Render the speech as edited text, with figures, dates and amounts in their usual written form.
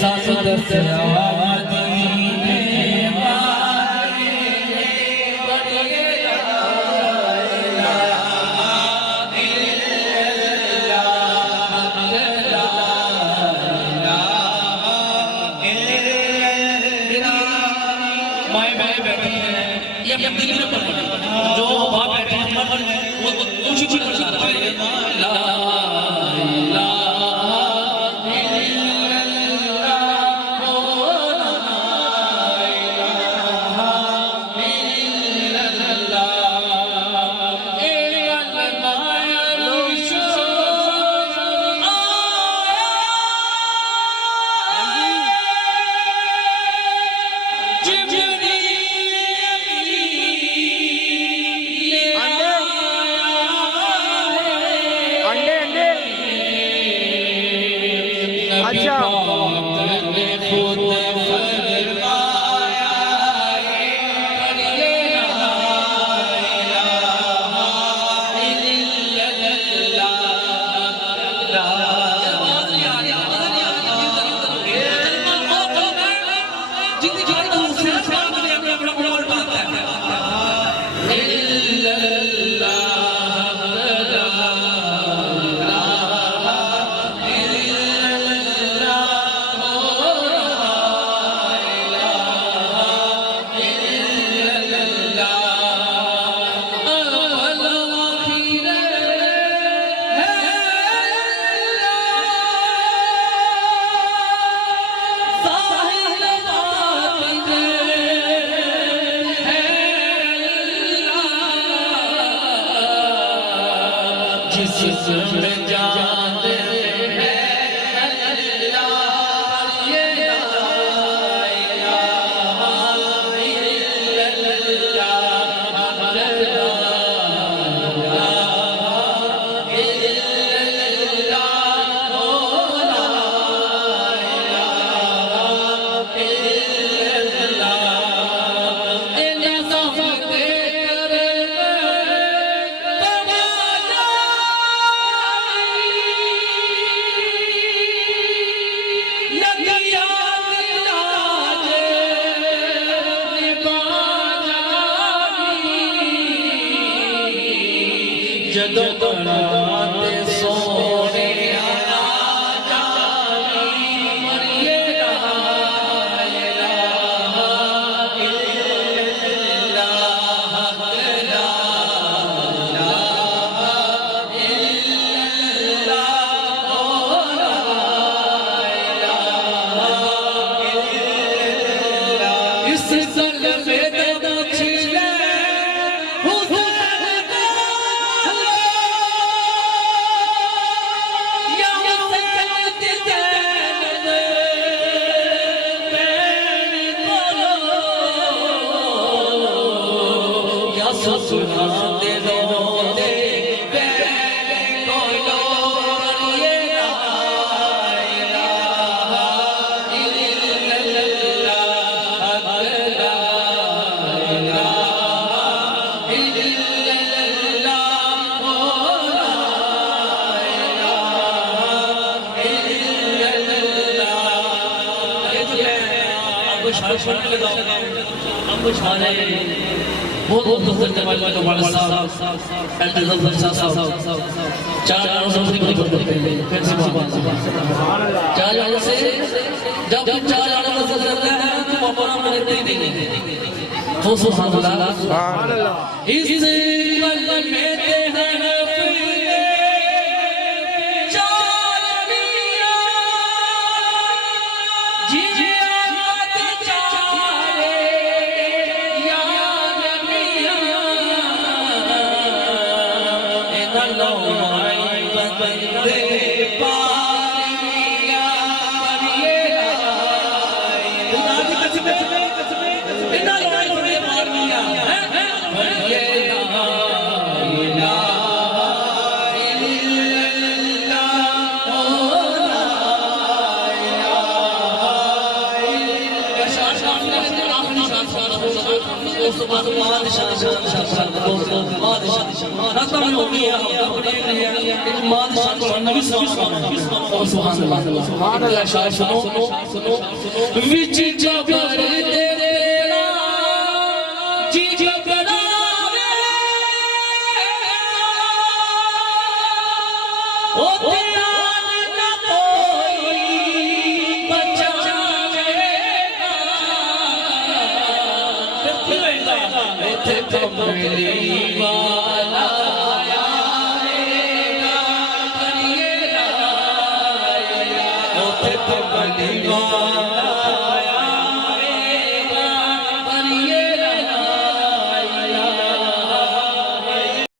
ساتھ دست جو باپ بیٹھے ہیں وہ توشی کو لگتا ہے لا الہ جس میں جان ہے اللہ یہ لا الہ جدو بڑھاتے سونے سناتے روتے پہلے کو لو یہ لا الہ الا اللہ لا الہ الا اللہ یہ جو ہے آپ کو شاعر سننے لگا ہم کو شاعر بہت بہت کرنے والے والد صاحب التزام فرشا صاحب چار جانوں سے مجھے بہت کرتے ہیں پھر سے چار جانوں سے جب چار جانوں سے کرتے ہیں تو وہ اپنا ملتے ہی نہیں تو سبحان اللہ اس قلب میں تیرے دوست بادشاہ راتاں میں ہو گیا بادشاہ کو نبی سبحان اللہ سبحان اللہ شاہ سنو وچ جبر تیرا جی جبر او تیرا نہ کوئی بچاوے گا ایتھے کملی والا آئے گا کریے گا اوتھے کملی والا